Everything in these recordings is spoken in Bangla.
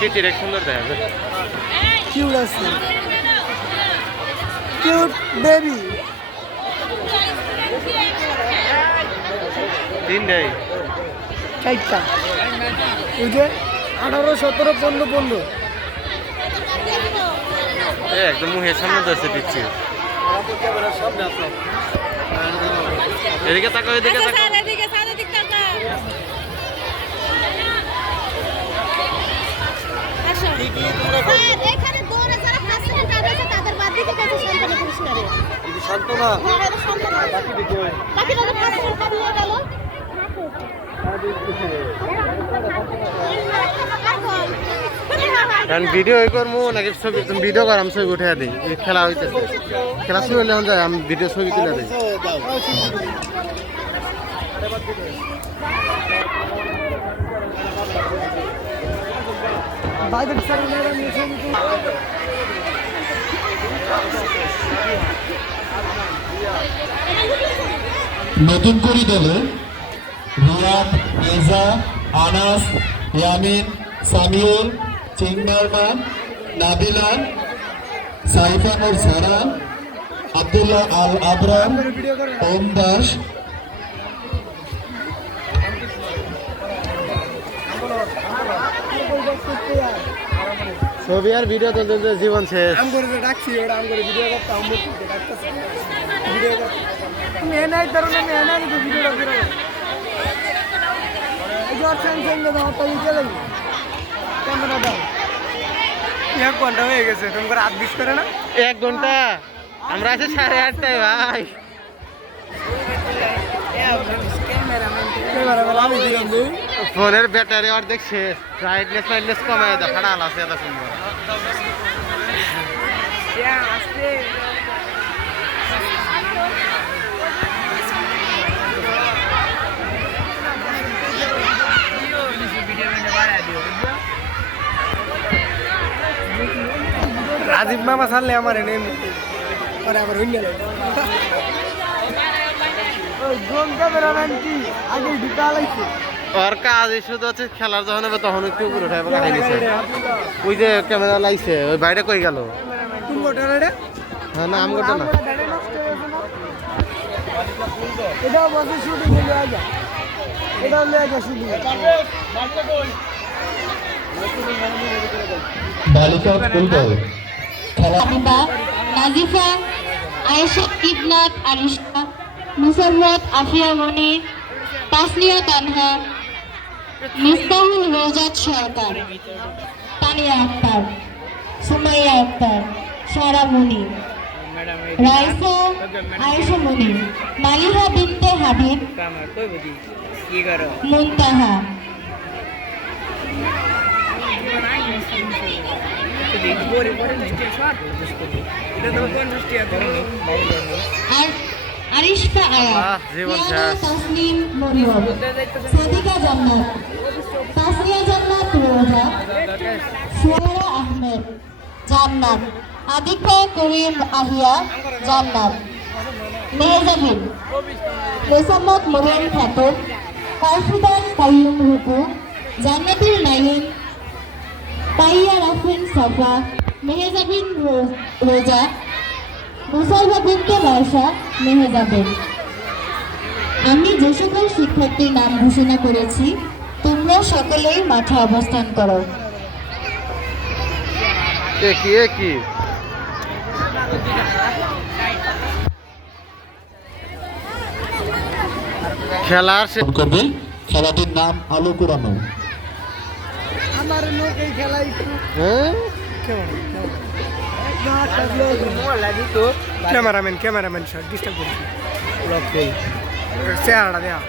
পিচির সুন্দর দেখা যায়। কিউট আছে, কিউট বেবি। তিনটাই চারটা, ওই যে 18, 17, 15, 15। একদম মুখের সামনে ধরছে পিচ্ছি। এদিকে তাকাও, এদিকে তাকাও। এখানে দৌড়ে যারা ফার্স্ট সেকেন্ড থার্ড হয়েছে তাদের বাদ দিতে গেছে শান্তনা পুরস্কারে। ఇది শান্তনা হ্যাঁ, এটা শান্তনা। বাকি কই? বাকিটা তো ফার্স্ট সেকেন্ড থার্ড হয়ে গেল। কারণ ভিডিও করবো নাকি ছবি, তুমি ভিডিও কর, আমি ছবি উঠে দিই। খেলা হইতেছে, খেলা শুরু হলে যায়, আমি ভিডিও ছবি তুলে দিই। নতুন করে দলে রিয়াদ, রেজা, আনাস, ইয়ামিন, সামিউল, চিংমারমান, নাবিলা, সাইফানুর সারা, আব্দুল্লাহ আল আবরার, ওম দাস, ছবি আর ভিডিও তুলতে জীবন শেষ। ডাকছি ওটা আম করে ভিডিও করতাম, ভিডিও করতাম। তুমি এনাই ধরো না, আমি এনাই তো ভিডিওটা করে এই যে অপশন চেঞ্জ দাও, তো ইচ্ছে লাগবে ক্যামেরা দাও। 1 ঘন্টা হয়ে গেছে, তুমি করে 8-20 করে না? 1 ঘন্টা, আমরা আছি 8:30টায় ভাই। আমি দিলাম দুই। ফোনের ব্যাটারি অর্ধেক শেষ, ব্রাইটনেস ব্রাইটনেস কমায় দাও, ফাটাল আছে এত সুন্দর। রাজীব মামা ছাড়লে আমার এনে পরে আবার হইল ড্রোন ক্যামেরাম্যান কি আগে ঢুকা লাইছে। ওর কাজ শুধু হচ্ছে খেলার যখন হবে তখন একটু উপরে উঠে কাটাই নিছে। ওই যে ক্যামেরা লাইছে, ওই বাইরে কই গেল? কোন গোটা রে? হ্যাঁ, না আমগোটা না, এটাও বসে শুটিং নিয়ে আগে, এটাও নিয়ে আগে শুটিং। বালিকা ফুটবল খেলা হাবিবা, নাজিফা, আয়েশা ইবনাত আরিশা, মুসাররত আফিয়া মনি, তাসনিয়া তানহা, মিস্তাহুল রোজাত সরকার, তানিয়া আক্তার, সুমাইয়া আক্তার, সারা মনি, রাইসা আয়েশা মনি, মালিহা বিনতে হাবিব, মুনতাহা, আরিশফা আয়া, জীবন ইয়ানা শেষ। তাসনিম মরিয়ম, সাদিকা জান্নাত, তাসনিয়া জান্নাত রোজা, সুয়ারা আহমেদ জান্নাত, আদিকা করিম আহিয়া জান্নাত, মেহজাবিন, মোসাম্মদ মরিয়ম খাতুন, কারফিদান কাইয়ুম রুকু, জান্নাতুল নাইম, পাইয়া রাফিন সাফা, মেহজাবিন রোজা, মুসাইবা বিনতে বর্ষা, মেহজাবিন। আমি যে সকল শিক্ষার্থীর নাম ঘোষণা করেছি তোমরা সকলেই মাঠে অবস্থান করো। কি খেলার করবে। খেলাটির নাম আলো কুড়ানো। আমার লোক এই খেলা একটু হ্যাঁ, ক্যামেরাম্যান স্যার ডিস্টার্ব করছি। চেহারাটা দেয়া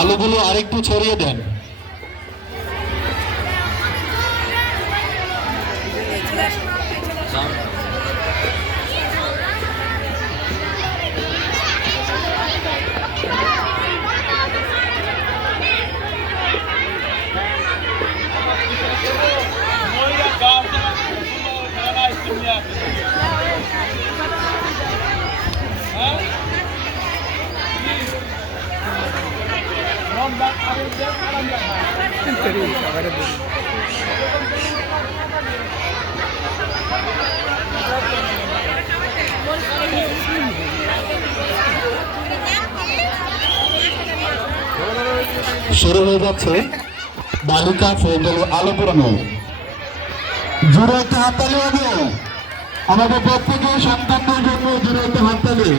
আলোগুলো আরেকটু ছড়িয়ে দেন। শুরু হয়ে যাচ্ছে বালিকা ফুটবল আলো পুরানো। জোরে একটা হাততালি হবে আমাদের প্রত্যেকের সন্তানদের জন্য, জোরে একটা হাততালি।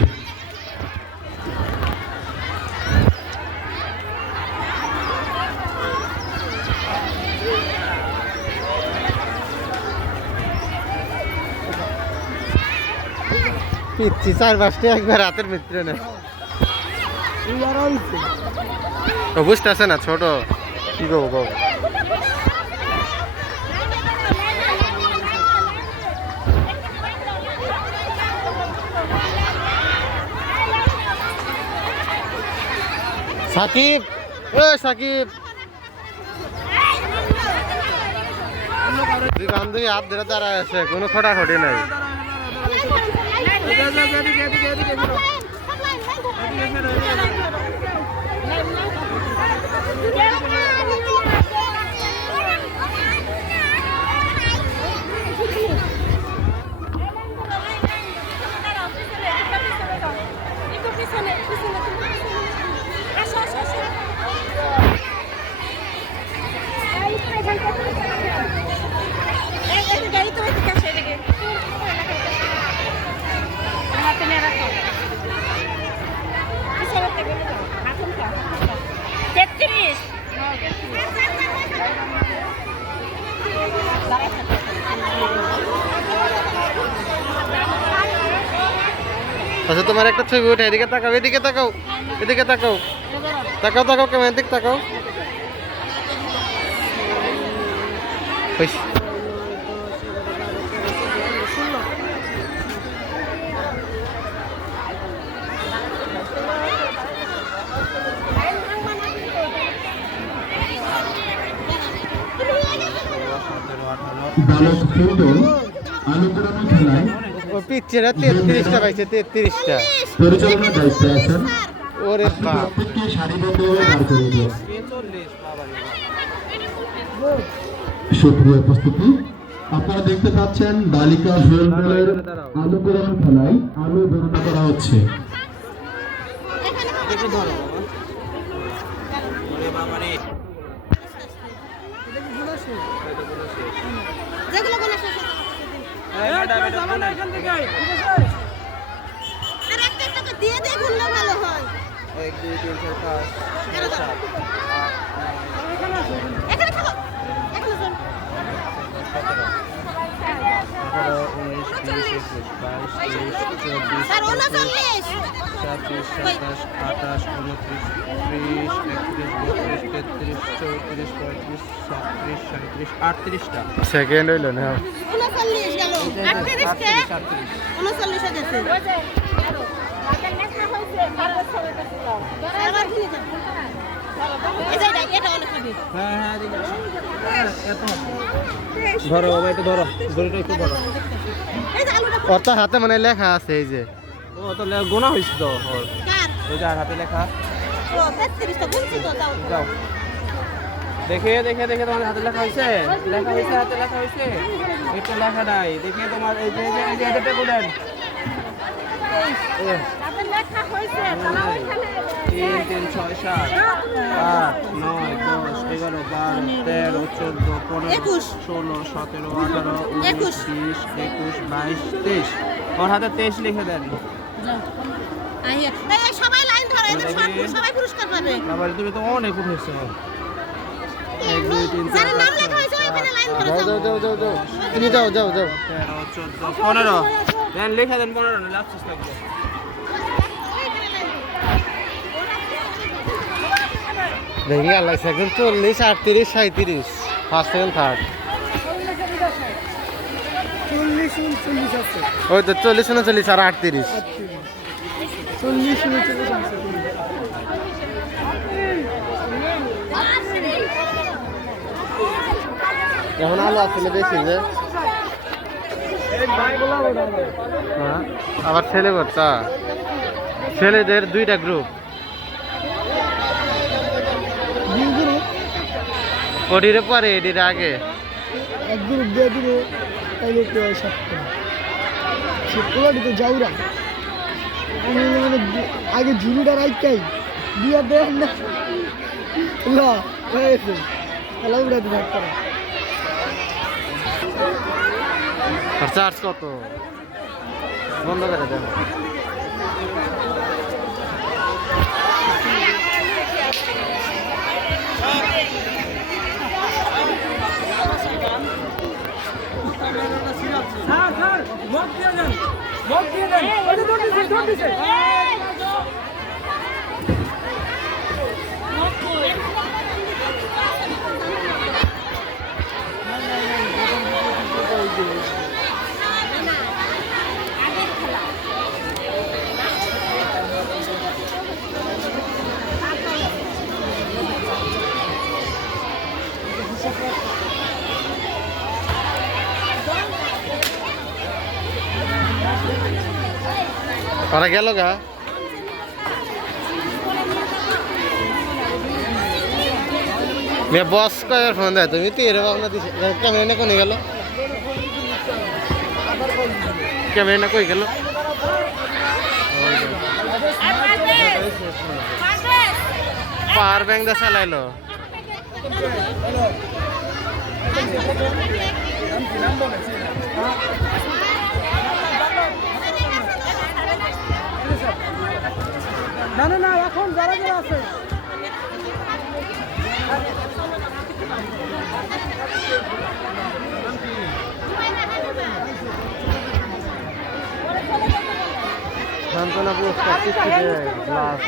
পিচ্ছি 4-5টা একবার হাতের ভিতরে নেই। ও বুঝতেছে না ছোট, কি করবো বাবু। সাকিব, ও সাকিব, দুই বান্ধবী হাত ধরে দাঁড়ায় আছে, কোনো খটাখটি নাই। আচ্ছা তোমার একটা ছবি উঠে, এদিকে তাকাও, এদিকে তাকাও, এদিকে তাকাও, তাকাও তাকাও, কেমন দিক তাকাও। বালক ফুটবল আলো পুরানো খেলায় ও পিচ্ছেরা 33টা পাইছে, 33টা। পরিচালনার দায়িত্বে আছেন। ওরে বাপ, প্রত্যেককে সারিবদ্ধভাবে দাঁড় করিয়ে দিন। সুপ্রিয় উপস্থিতি, আপনারা দেখতে পাচ্ছেন বালিকা ফুটবলের আলো পুরানো খেলায় আলো গণনা করা হচ্ছে। যেগুলো বলে শেষ আর একটা টাকা দিয়ে দিয়ে ঘুরলে ভালো হয়। 1 2 3 4 5 6 7 এখানে থাকো, এখানে শোন। 18 19 20 21 22 23 24 স্যার 39 26 27 28 29 30 31 32 33 34 35 36 38টা সেকেন্ড হইল না। 39 গেল, 38 কে 39 এ গেছে। আবার কি নিতে? এই যে এটা অনেক খাবি। হ্যাঁ হ্যাঁ দেখি এত ধরো বাবা, একটু ধরো, দড়িটা একটু ধরো। এই যে আলুটা ওর তো হাতে মানে লেখা আছে, এই যে ও তো গোনা হইছে তো ওর, কার? ওই যে আর হাতে লেখা। ও 33টা গুনছি তো, যাও। যাও দেখে দেখে দেখে তোমার হাতে লেখা হয়েছে, লেখা হয়েছে, হাতে লেখা হয়েছে, একটু লেখা নাই দেখে তোমার এই যে এই যে এটা বলেন তাতে লেখা হইছে, তাহলে ওইখানে 3 3 6 7 8 9 10 11 12 13 14 15 21 16 17 18 19 20 21 22 23 ওর হাতে 23 লিখে দেন। আইয়া এই সবাই লাইন ধরো, এদের সবাই পুরস্কার পাবে। বাবা তুমি তো অনেক উঠেছো। 1 2 3 যার 4 নাম লেখা হইছে ওইখানে লাইন ধরো। যাও যাও যাও যাও, তুমি যাও যাও যাও। 13 14 15 দেন লিখে দেন 15 না লাস্ট থাকবে। দেখি আল্লাহ, সেকেন্ড 40 38 37, ফার্স্ট সেকেন্ড থার্ড। 40 39 আছে, ওই তো 40 39 আর 38। 40 39 আছে। এখন আলো আসলে বেশি যে, হ্যাঁ আবার ছেলে করতা, ছেলেদের 2টা গ্রুপ। ওটিরে পরে এটির আগে এক গ্রুপ দিয়ে দিব তাইলে একটু সাতটা সে পোলাটিতে যাওরা আগে ঝুড়িটা রাইটাই দিয়া দেন না লা হয়েছে তাহলে উড়াতে থাকতে আর চার্জ কত বন্ধ করে দেন ওরা গেল গা বস কয়ের ফোন দেয় তুমি তো এরকম আপনার ক্যামেরা না কোনে গেল ক্যামেরা না কই গেল পাওয়ার ব্যাংক দিয়ে চালাইলো না না না এখন যারা যারা আছে সান্ত্বনা পুরস্কার গ্লাস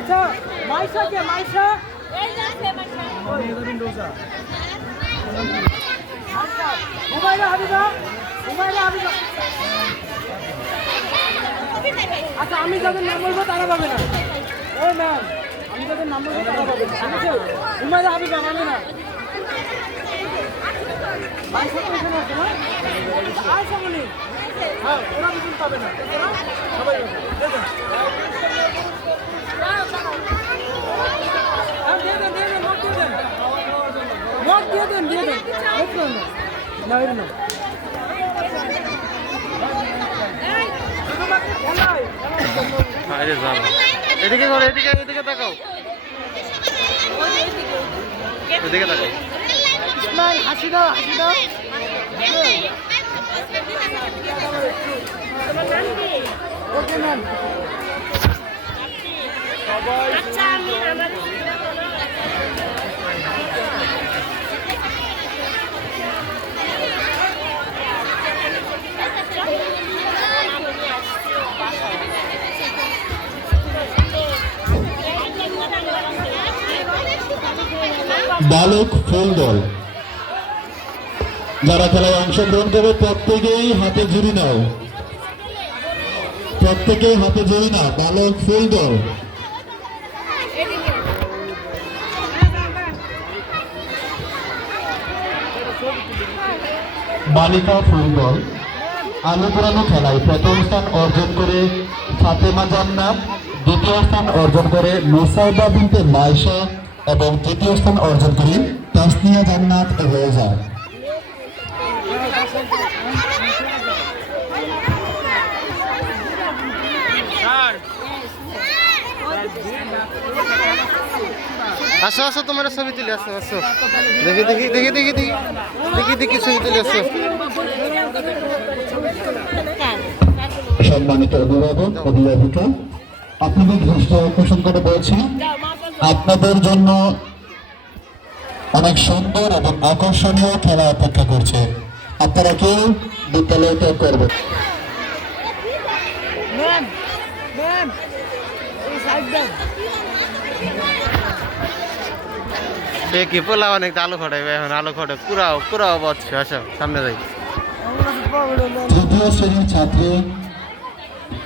আচ্ছা মাইসা কে মাইসা হুমায়রা হাবিবা আচ্ছা আমি যাদের নাম বলবো তারা পাবে না ও ম্যাম আমি যাদের নাম বলবো তারা পাবে না ঠিক আছে হুমায়রা হাবিবা মানে না মাইসা তো এখানে আছে না আয়সা মনি হ্যাঁ ওরা দুজন পাবে না সবাই পাবে দিয়ে দেন না আরে যাবো এদিকে করো এদিকে তাকাও এদিকে তাকাও হাসি দাও ওকে ম্যাম বালক ফুল দল যারা খেলায় অংশগ্রহণ করবে প্রত্যেকেই হাতে ঝুড়ি নাও বালক ফুল দল বালিকা ফুল দল আলো পোড়ানো খেলায় প্রথম স্থান অর্জন করে ফাতেমা জান্নাত, দ্বিতীয় স্থান অর্জন করে মুসাইবা বিনতে মাইশা এবং তৃতীয় স্থান অর্জন করে তাসনিয়া জান্নাত হয়ে যায়। আসো তোমার ছবি তুলে আসো দেখি ছবি তুলে আসো সম্মানিত অভিভাবক অভিভাবিকা আপনাদের দৃষ্টি আকর্ষণ করে বলছি আপনাদের জন্য অনেক সুন্দর এবং আকর্ষণীয় খেলা অপেক্ষা করছে আপনারা কেউ বিদ্যালয় ত্যাগ করবেন সে কি পোলা অনেক আলু খটাইবে এখন আলু খটে পুরাও পুরাও বচ্ছে আসো সামনে যাই তৃতীয় শ্রেণীর ছাত্রী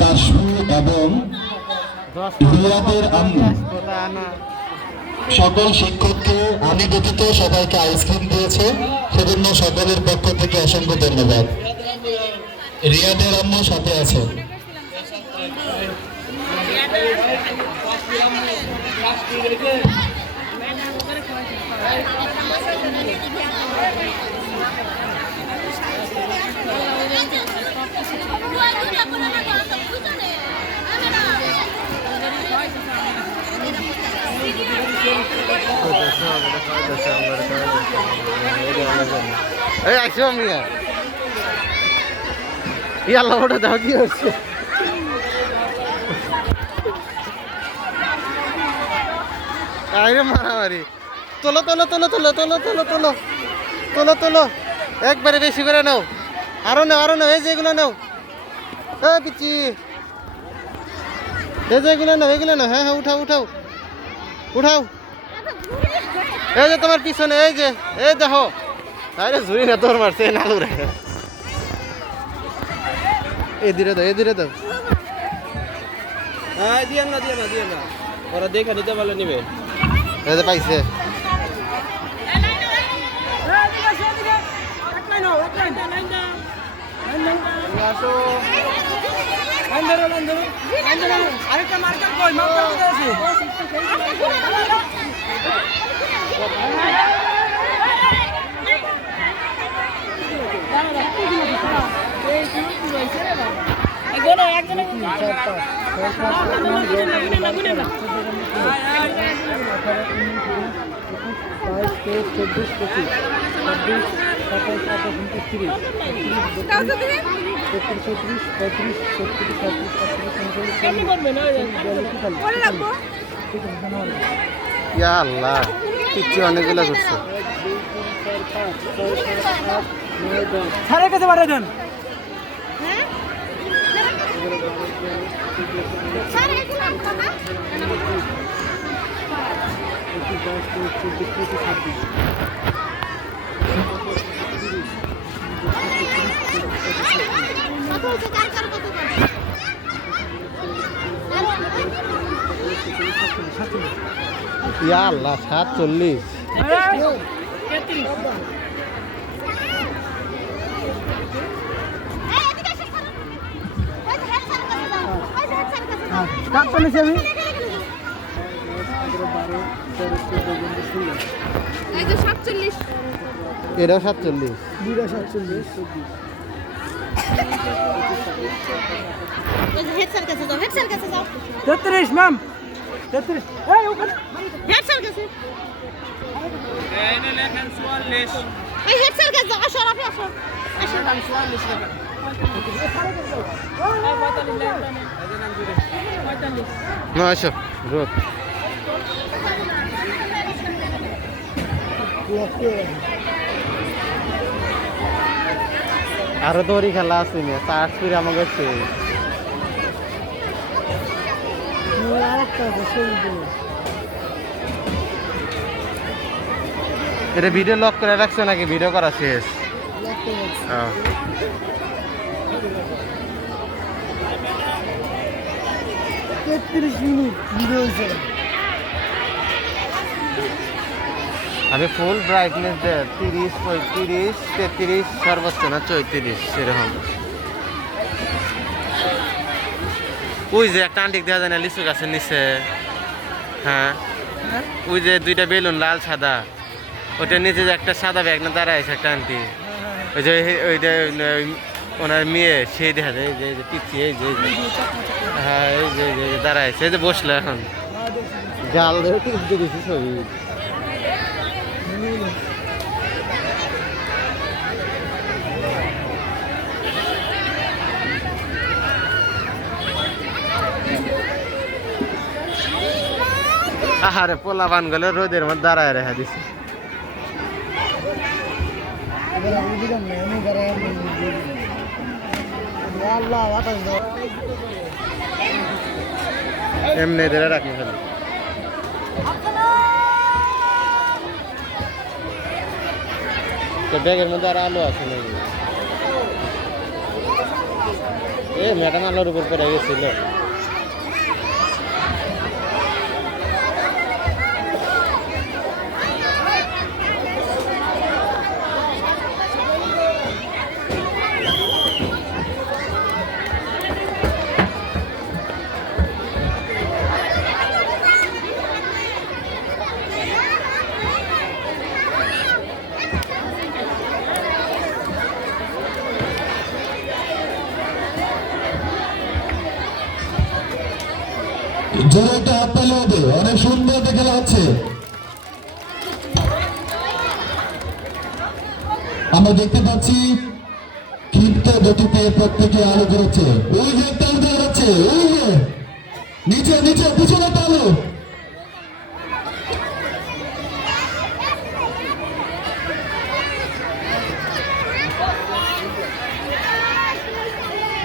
কাশফু এবং রিয়াদের আম্মু সকল শিক্ষককে আমি ব্যতীত সবাইকে আইসক্রিম দিয়েছে, সেজন্য সকলের পক্ষ থেকে অসংখ্য ধন্যবাদ। রিয়াদের আম্মু সাথে আছে। এই আইসো আমি ইয়াল্লা ওটা দাও কি হচ্ছে আরে মারামারি তোলো তোলো তোলো তোলো তোলো তোলো তোলো তোলো তোলো একবারে বেশি করে নাও আরো নাও এই যে এগুলো নাও পিচি এই যে এগুলো নাও হ্যাঁ হ্যাঁ উঠাও উঠাও উঠাও এই যে তোমার পিছনে এই যে এই দেখো আরে ঝুড়ি না তোর মারছে নালু রে এই দিরে দাও দিয়ে না ওরা দেখে নিতে পারলে নিবে এই যে পাইছে আরেকটা মার্কেট কই মার্কেট আছে ইয়া আল্লাহ পিচ্ছি অনেকগুলো করছে স্যারের কাছে পাঠিয়ে দেন স্যার এগুলো খাবা কত হচ্ছে কার কত ইয়া আল্লাহ 47 কার পেয়েছি আমি এই যে 47 এটাও 47 দুইটা 47 ওই যে হেড স্যার কাছে যাও 33 ম্যাম 33 এই ওখানে হেড স্যার কাছে এই লেখেন 44 এই হেড স্যার কাছে যাও আসো আপনি আসো আসো 44 লেখেন না আসো রোদ আরো দড়ি খেলা আছে না চার্জ করে আমাকে এটা ভিডিও লক করে রাখছো নাকি ভিডিও করা শেষ হ্যাঁ 33 মিনিট ভিডিও হইছে আমি ফুল ব্রাইটনেস দে 30 35 33 সর্বোচ্চ না 34 এরকম ওই যে একটা আন্টিক দেওয়া যায় না লিচু গাছের নিচে হ্যাঁ ওই যে দুইটা বেলুন লাল সাদা ওটার নিচে যে একটা সাদা ব্যাগ না দাঁড়ায় আছে একটা আন্টি ওইটা ওনার মেয়ে সেই দেখা যায় এই যে পিচ্ছি এই যে হ্যাঁ এই যে দাঁড়ায় আছে এই যে বসলো এখন জাল ধরে টিপ দিয়ে দিছি ছবি আহারে পোলা বান গেলে রোদের মধ্যে দাঁড়ায় রেখা দিছি এমনি ধরে রাখি খালি তো ব্যাগের মধ্যে আর আলু আছে নাকি? এ ম্যাডাম আলুর উপর পড়ে গেছিল। জোরে একটা হাত তালি হবে, অনেক সুন্দর খেলা হচ্ছে। আমরা দেখতে পাচ্ছি ক্ষিপ্ত গতিতে প্রত্যেকে আলো করেছে। ওই যে তাল দেওয়া যাচ্ছে, ওই যে নিচে নিচে পিছনে তালো।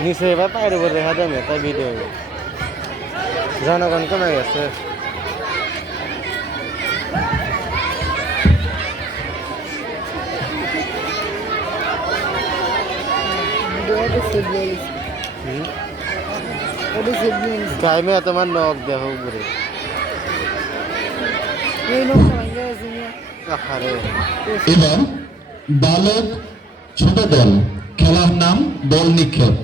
নিচে এবার পায়ের উপর দেখা যাবে তাই ভিডিও জনগণ কমে গেছে। গাইমে তোমার নখ দেহ উপরে এবার বালক ছোট দল, খেলার নাম বল নিক্ষেপ।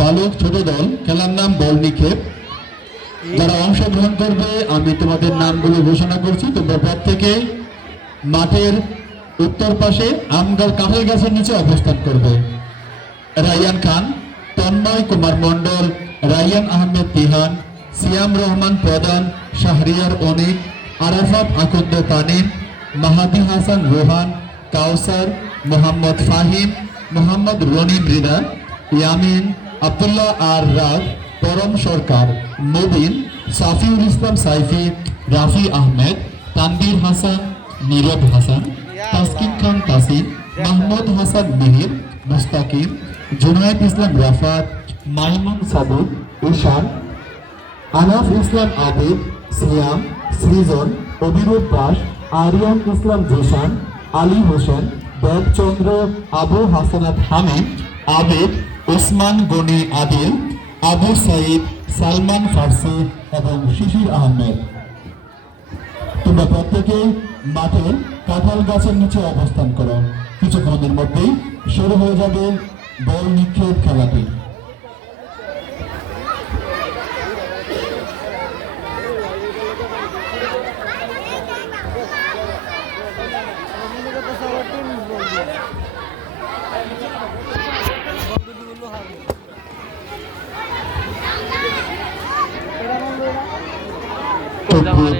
বালক ছোট দল, খেলার নাম বল নিক্ষেপ। যারা অংশগ্রহণ করবে আমি তোমাদের নামগুলো ঘোষণা করছি। তোমরা প্রত্যেকে মাঠের উত্তর পাশে আমগার কাঁঠাল গাছের নিচে অবস্থান করবে। রায়ান খান, তন্ময় কুমার মণ্ডল, রায়ান আহমেদ তিহান, সিয়াম রহমান প্রধান, শাহরিয়ার অনিক, আরাফাত আকন্দ তানিম, মাহাদি হাসান রোহান, কাউসার, মোহাম্মদ ফাহিম, মোহাম্মদ রনি মৃদা, ইয়ামিন, আব্দুল্লাহ আর রাগ, পরম সরকার, নবীন, সাফিউল ইসলাম সাইফি, রাফি আহমেদ, তানবীর হাসান, নীরব হাসান, তাসকিন খান তাসিম, মাহমুদ হাসান মিহির, মুস্তাকিম, জুনায়েদ ইসলাম রাফাত, মাইমুন সাবুদ, ঈশান, আনাফ ইসলাম আবিদ, সিয়াম, সৃজন, অভিরূপ দাস, আরিয়ান ইসলাম জোশান, আলী হোসেন, দেবচন্দ্র, আবু হাসানাত হামিদ, আবেদ, ওসমান গনি আদিল, আবু সাইদ, সালমান ফার্সি এবং শিশির আহমেদ। তোমরা প্রত্যেকে মাঠের কাঁঠাল গাছের নিচে অবস্থান করো। কিছুক্ষণের মধ্যেই শুরু হয়ে যাবে বল নিক্ষেপ খেলাটি।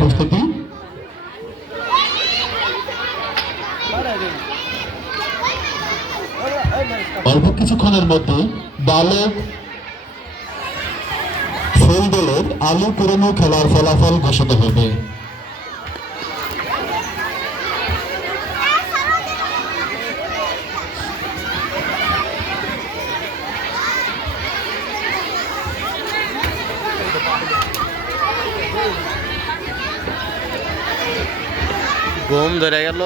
উপস্থিতি অল্প কিছুক্ষণের মধ্যে বালক ফুল দলের আলু পুরনো খেলার ফলাফল ঘোষিত হবে। ঘুম ধরে গেল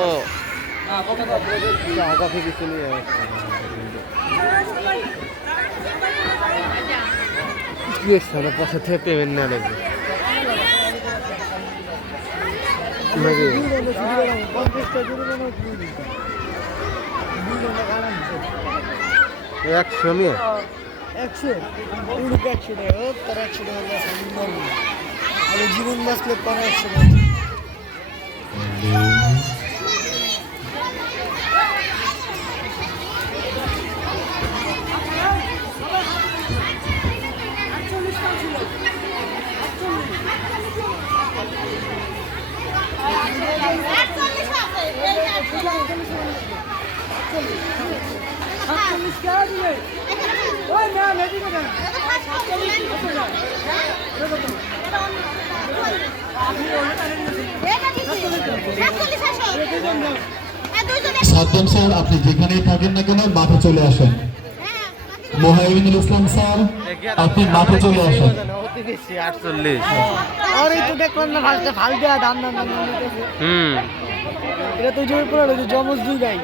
কফি কিছু নিয়ে পাশে থেকে পেমেন্ট না লাগবে একশো নিয়ে 100 হোক তার 100 টাকা জীবন বাঁচলে তার 100 সাদ্দাম স্যার, আপনি যেখানেই থাকেন না কেন মাঠে চলে আসেন। মোহাইমিনুল ইসলাম স্যার আপনি মাঠে চলে আসেন। অতি বেশি 48। আর এই তো দেখবেন না ফালতে ফাল দেয়া দান দান দান দিতেছে হুম এটা তো জয় পুরো হলো জমজ দুই ভাই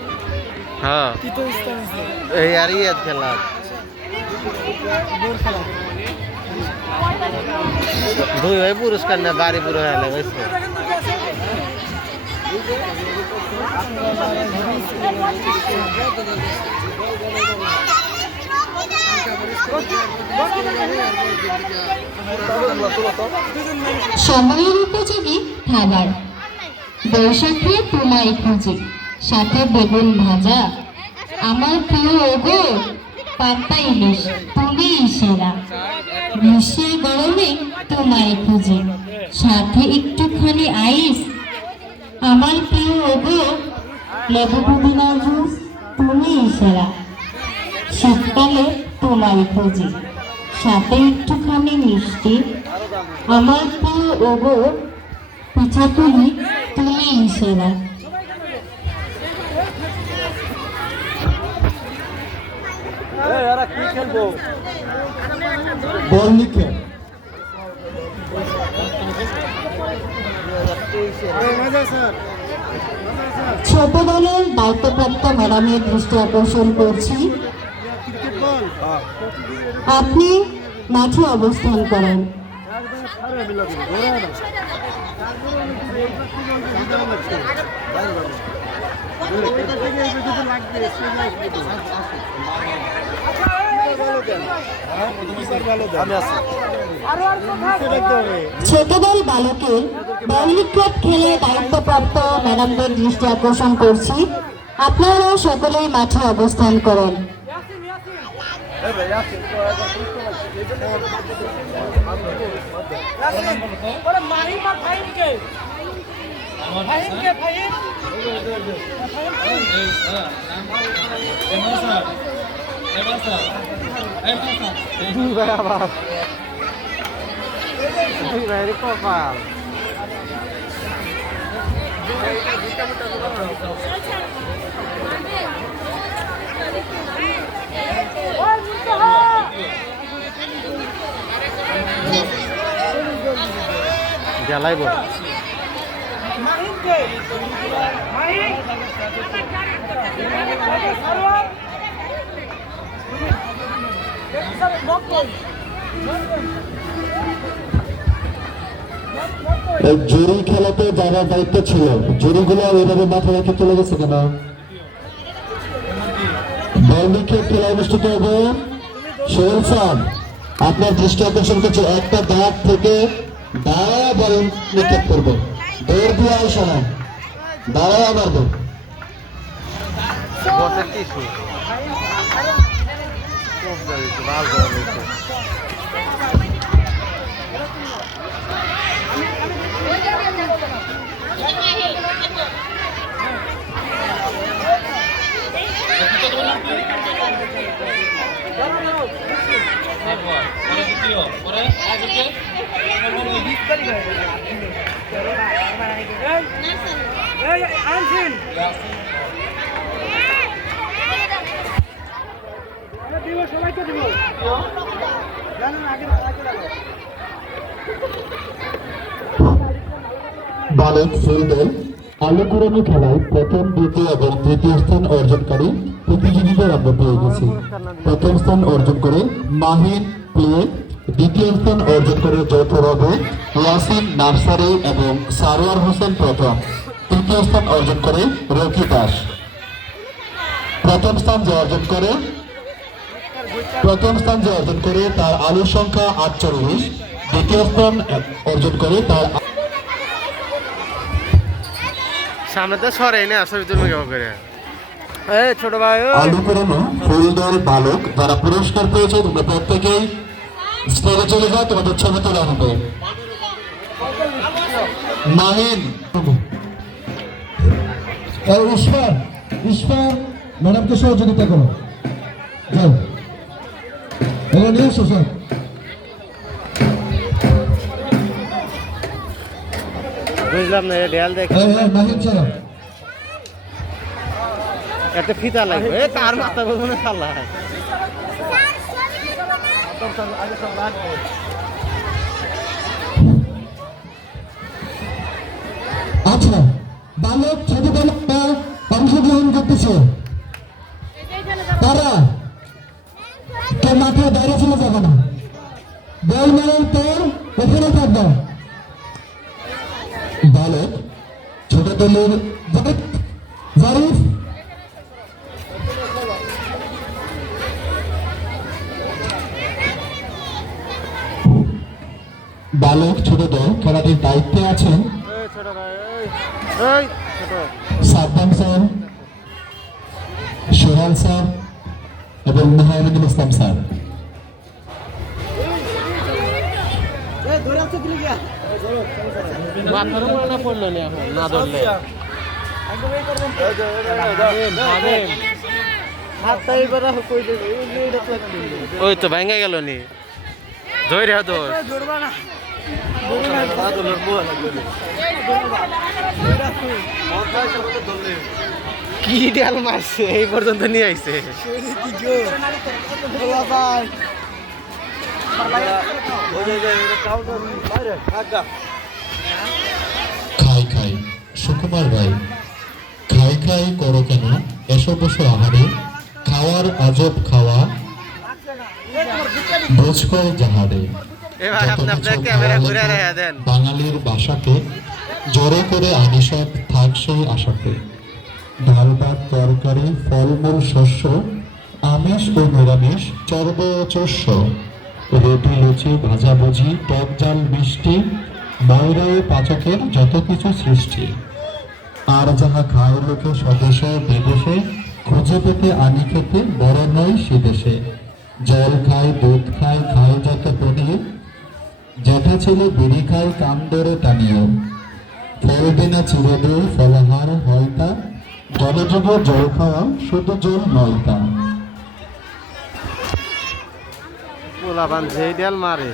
হ্যাঁ তৃতীয় স্থান আছে এই আর ইয়ে খেলা দৌড় খেলা দুই ভাই পুরস্কার না বাড়ি পুরো হয়ে গেছে সময়ের উপযোগী খাবার বৈশাখে তোমায় খুঁজি সাথে বেগুন ভাজা আমার প্রিয় ওগো পান্তা ইলিশ তুমি সেরা গ্রীষ্মের গরমে তোমায় খুঁজি সাথে একটুখানি আইস আমার প্রিয় ওগো লেবু পুদিনা জুস তুমি সেরা শীতকালে তোমায় খুঁজি সাথে একটুখানি মিষ্টি আমার প্রিয় ওগো পিঠাপুলি তুমি সেরা বল লিখে ছোট দলের দায়িত্বপ্রাপ্ত ম্যাডামের দৃষ্টি আকর্ষণ করছি আপনি মাঠে অবস্থান করেন ছোট দল বালকের বললিক্রপ খেলে দায়িত্বপ্রাপ্ত ম্যাডামদের দৃষ্টি আকর্ষণ করছি আপনারা সকলেই মাঠে অবস্থান করেন ওরে মাহিম আর ফাহিমকে ফাহিমকে ফাহিম দুই ভাই আবার দুই ভাইয়ের কপাল জ্বালাইব মাহিমকে মাহিম সারোয়ার সব বকল এই জুরি খেলাতে যারা দায়িত্ব ছিল জুরিগুলো ওইভাবে মাথা রেখে চলে গেছে কেন? বল লিখে খেলা অনুষ্ঠিত হবে। সোহেল স্যার আপনার দৃষ্টি আকর্ষণ করছে একটা দাগ থেকে দাঁড়া বল নিক্ষেপ করবো দৌড় দিয়ে আসা না দাঁড়ায় মারবো বসের টিস্যু ভালো এই আনছেন দিব সবাইকে দিব জানেন আগে বালক ফুল দল আলু কুড়ানো খেলায় প্রথম দ্বিতীয় এবং তৃতীয় স্থান অর্জনকারী প্রতিযোগীদের আমরা পেয়ে গেছি। প্রথম স্থান অর্জন করে মাহিন প্লে, দ্বিতীয় স্থান অর্জন করে যৌথভাবে ইয়াসিন নার্সারি এবং সারোয়ার হোসেন প্রথম, তৃতীয় স্থান অর্জন করে রকি দাস। প্রথম স্থান যে অর্জন করে তার আলুর সংখ্যা 48, দ্বিতীয় স্থান অর্জন করে তার সামনে তো সরে না আসলে তুমি কেমন করে এই ছোট ভাই আলু কুড়ানো ফুলদল বালক যারা পুরস্কার পেয়েছে তোমরা প্রত্যেকেই স্টেজে চলে যাও, তোমাদের ছবি তোলা হবে। মাহিন ঈশ্বর ম্যাডামকে সহযোগিতা করো, যাও এগুলো নিয়ে এসো স্যার। বুঝলাম না ঢেল দেখ মাহিন স্যার একটা ফিতা লাগবে কার মাথা বলবো না খালা আগে সব লাগবে। আচ্ছা, বালক ছোট বালকরা অংশগ্রহণ করতেছে, তারা তো মাঠে বাইরে চলে যাবে না, বল মারার পর ওখানে থাকবে। বালক ছোট দলের জারিফ বালক ছোট দল খেলাটির দায়িত্বে আছেন সাদ্দাম স্যার, সোহাল স্যার এবং মেহরানুল ইসলাম স্যার। ধরে আছে কি মাথার উপরে না পড়লো না এখন না ধরলে একদম এই করবেন হাতটা এবার কই দেবে এইটা লাগবে ওই তো ভেঙে গেল নি ধরে দোষ ধরবা না কি ডাল মারছে এই পর্যন্ত নিয়ে আইছে খাই খাই সুকুমার ভাই, খাই খাই করো কেন, এসো বসো আহারে, খাওয়ার আজব খাওয়া বোঝ করে যাহারে। এবার যত আপনি কিছু আপনার ক্যামেরা ভালো ঘুরে লাগে রেখে দেন। বাঙালির বাসাকে জোরে করে আনি সব থাক সেই আশাতে। ডাল ভাত তরকারি ফলমূল শস্য আমিষ ও নিরামিষ চর্ব চস্য রুটি লুচি ভাজাভুজি টক জাল মিষ্টি ময়রা ও পাচকের যত কিছু সৃষ্টি। আর যাহা খায় লোকে স্বদেশে বিদেশে খুঁজে পেতে আনি খেতে বড় নয় সিদেশে। জল খায় দুধ খায় খায় যত পনির, যেটা ছিল বিড়ি খায় কান ধরে টানিও। ফলবে না চিরদূর ফলাহার হয়তা, জলযোগে জল খাওয়া শুধু জল নয়তা। পোলাপান যেই ডাল মারে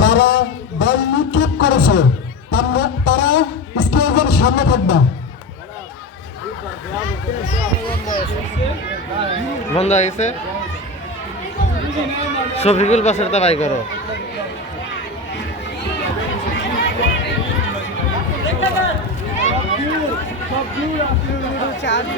যারা বল নিক্ষেপ করেছে তারা স্টেজের সামনে থাকবে। বন্ধ হয়ে গেছে শফিকুল বাসের দাবাই করো চার্জ